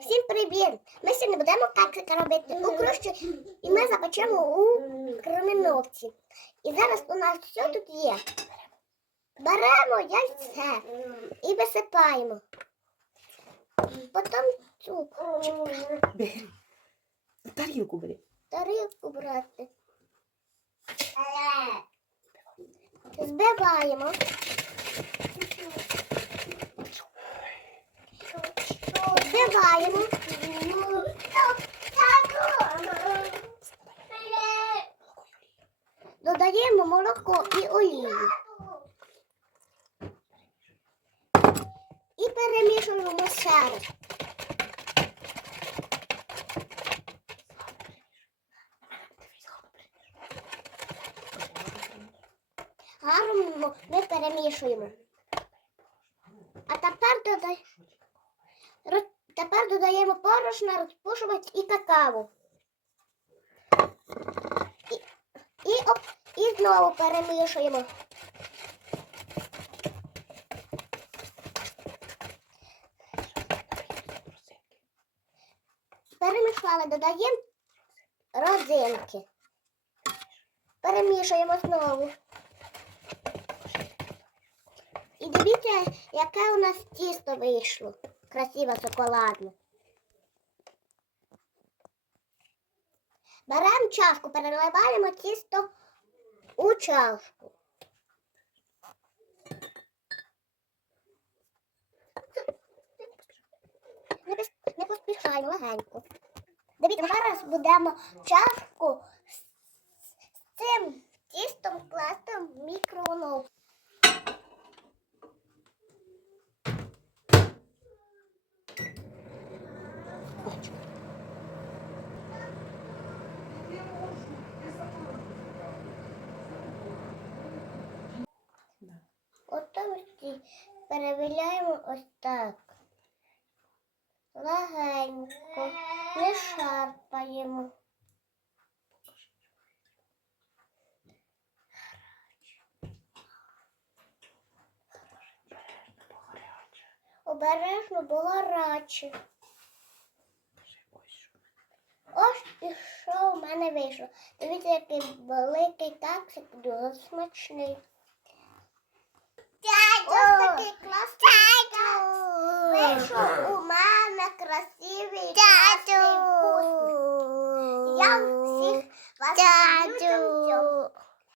Всім привіт! Ми сьогодні будемо кексики робити у крущі, і ми запечемо у креміновці. І зараз у нас все тут є. Беремо яйце і висипаємо. Потім цукор, Бери. Тарілку бери. тарілку брати. Збиваємо. Збиваємо. Додаємо молоко і олію. І перемішуємо ще раз. Гарно ми перемішуємо. А тепер, додай... тепер додаємо порошна, розпушувач і какао. І, і, і знову перемішуємо. Перемішали, додаємо родзинки. Перемішуємо знову. І дивіться, яке у нас тісто вийшло. Красиве шоколадне. Беремо чашку, переливаємо тісто у чашку. Не, пос- не легенько. Дивіться, зараз будемо чашку з, цим тістом класти в мікроволновку. Да. Перевіряємо ось так. Легенько, не шарпаємо. Обережно бо гаряче. Ось і що в мене вийшло. Дивіться, який великий таксик, дуже смачний. Ось такий